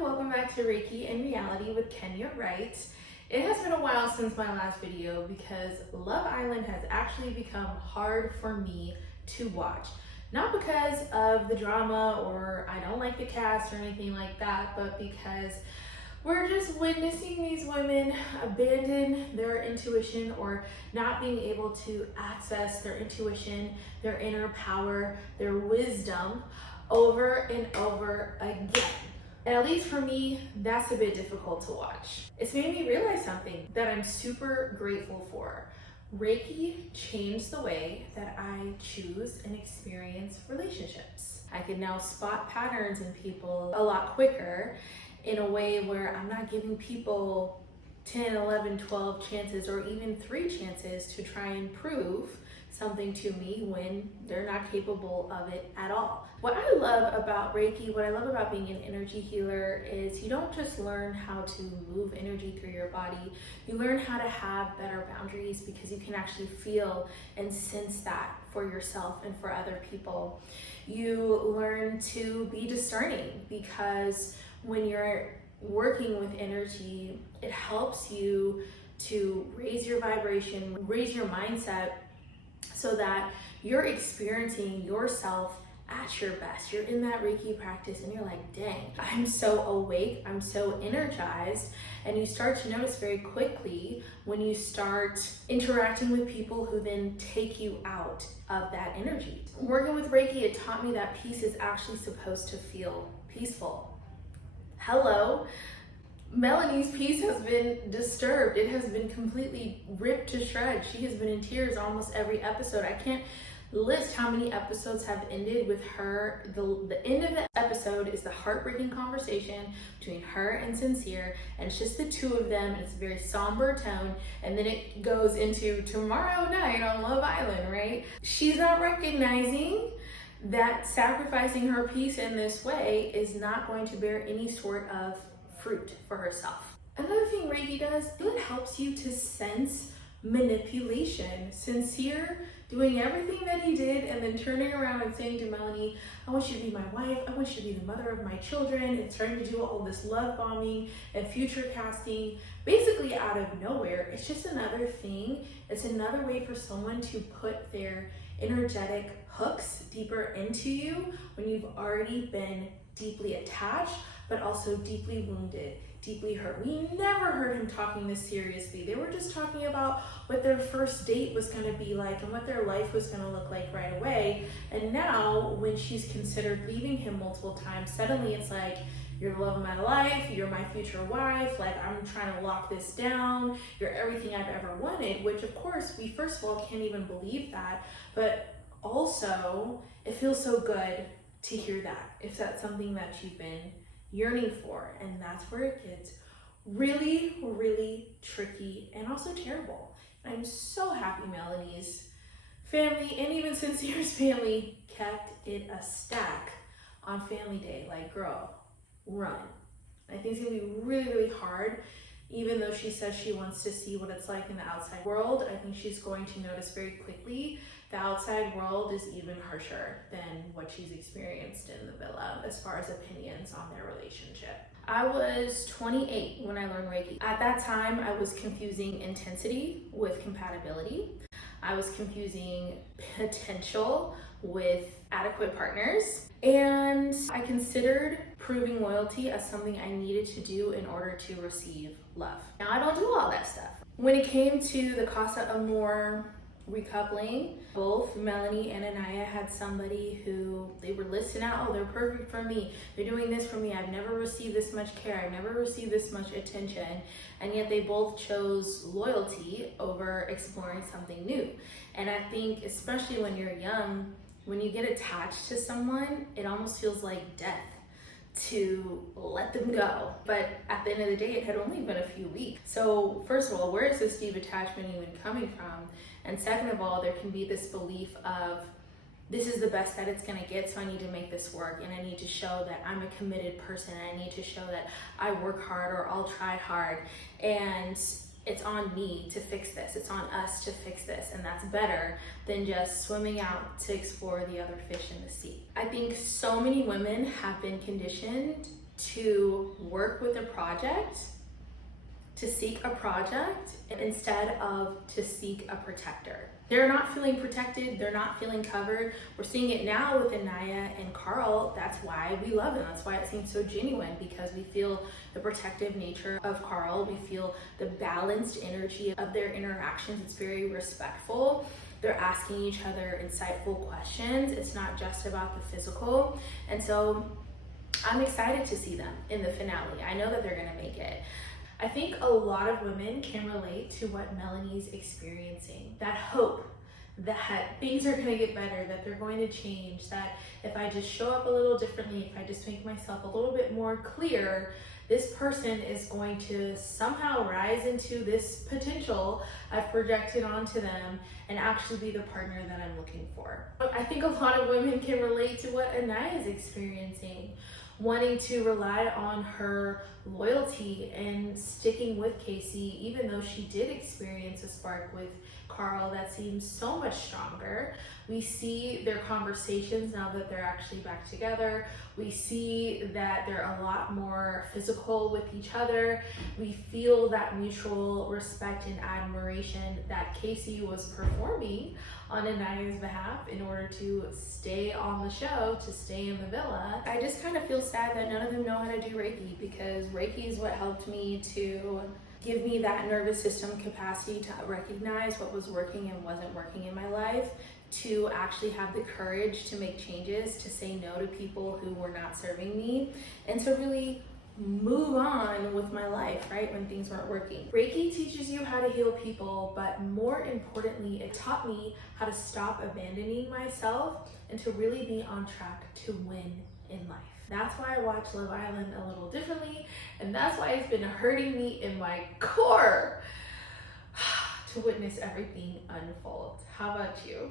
welcome back to Reiki and Reality with Kenya Wright. It has been a while since my last video because Love Island has actually become hard for me to watch. Not because of the drama or I don't like the cast or anything like that, but because we're just witnessing these women abandon their intuition or not being able to access their intuition, their inner power, their wisdom over and over again. And at least for me, that's a bit difficult to watch. It's made me realize something that I'm super grateful for. Reiki changed the way that I choose and experience relationships. I can now spot patterns in people a lot quicker in a way where I'm not giving people 10, 11, 12 chances or even 3 chances to try and prove something to me when they're not capable of it at all. What I love about Reiki, what I love about being an energy healer is you don't just learn how to move energy through your body, you learn how to have better boundaries because you can actually feel and sense that for yourself and for other people. You learn to be discerning because when you're working with energy, it helps you to raise your vibration, raise your mindset, so that you're experiencing yourself at your best. You're in that Reiki practice and you're like, dang, I'm so awake, I'm so energized. And you start to notice very quickly when you start interacting with people who then take you out of that energy. Working with Reiki, it taught me that peace is actually supposed to feel peaceful. Hello. Melanie's peace has been disturbed. It has been completely ripped to shreds. She has been in tears almost every episode. I can't list how many episodes have ended with her. The end of the episode is the heartbreaking conversation between her and Sincere, and it's just the two of them, and it's a very somber tone, and then it goes into tomorrow night on Love Island, right? She's not recognizing that sacrificing her peace in this way is not going to bear any sort of fruit for herself. Another thing Reiki does, it helps you to sense manipulation. Sincere doing everything that he did and then turning around and saying to Melanie, I want you to be my wife, I want you to be the mother of my children, and starting to do all this love bombing and future casting, basically out of nowhere. It's just another thing. It's another way for someone to put their energetic hooks deeper into you when you've already been deeply attached, but also deeply wounded, deeply hurt. We never heard him talking this seriously. They were just talking about what their first date was gonna be like and what their life was gonna look like right away. And now, when she's considered leaving him multiple times, suddenly it's like, you're the love of my life, you're my future wife, like I'm trying to lock this down, you're everything I've ever wanted, which of course, we first of all can't even believe that, but also, it feels so good to hear that, if that's something that you've been yearning for. And that's where it gets really, really tricky and also terrible. And I'm so happy Melanie's family and even Sincere's family kept it a stack on family day. Like, girl, run. I think it's gonna be really, really hard. Even though she says she wants to see what it's like in the outside world, I think she's going to notice very quickly the outside world is even harsher than what she's experienced in the villa as far as opinions on their relationship. I was 28 when I learned Reiki. At that time, I was confusing intensity with compatibility. I was confusing potential with adequate partners. And I considered proving loyalty as something I needed to do in order to receive love. Now, I don't do all that stuff. When it came to the Casa Amor recoupling, both Melanie and Anaya had somebody who they were listing out, oh, they're perfect for me, they're doing this for me, I've never received this much care, I've never received this much attention, and yet they both chose loyalty over exploring something new. And I think especially when you're young, when you get attached to someone, it almost feels like death to let them go. But at the end of the day, it had only been a few weeks. So first of all, where is this deep attachment even coming from? And second of all, there can be this belief of, this is the best that it's gonna get, so I need to make this work, and I need to show that I'm a committed person, and I need to show that I work hard or I'll try hard, and it's on me to fix this, it's on us to fix this, and that's better than just swimming out to explore the other fish in the sea. I think so many women have been conditioned to work with a project, to seek a project, instead of to seek a protector. They're not feeling protected, they're not feeling covered. We're seeing it now with Anaya and Carl. That's why we love them. That's why it seems so genuine, because we feel the protective nature of Carl. We feel the balanced energy of their interactions. It's very respectful. They're asking each other insightful questions. It's not just about the physical. And so I'm excited to see them in the finale. I know that they're gonna make it. I think a lot of women can relate to what Melanie's experiencing. That hope that things are gonna get better, that they're going to change, that if I just show up a little differently, if I just make myself a little bit more clear, this person is going to somehow rise into this potential I've projected onto them and actually be the partner that I'm looking for. I think a lot of women can relate to what Anaya is experiencing, wanting to rely on her loyalty and sticking with Casey, even though she did experience a spark with Carl that seems so much stronger. We see their conversations now that they're actually back together. We see that they're a lot more physical with each other. We feel that mutual respect and admiration that Casey was performing on Anaya's behalf in order to stay on the show, to stay in the villa. I just kind of feel sad that none of them know how to do Reiki, because Reiki is what helped me to give me that nervous system capacity to recognize what was working and wasn't working in my life, to actually have the courage to make changes, to say no to people who were not serving me, and to really move on with my life, right, when things weren't working. Reiki teaches you how to heal people, but more importantly, it taught me how to stop abandoning myself and to really be on track to win in life. That's why I watch Love Island a little differently, and that's why it's been hurting me in my core to witness everything unfold. How about you?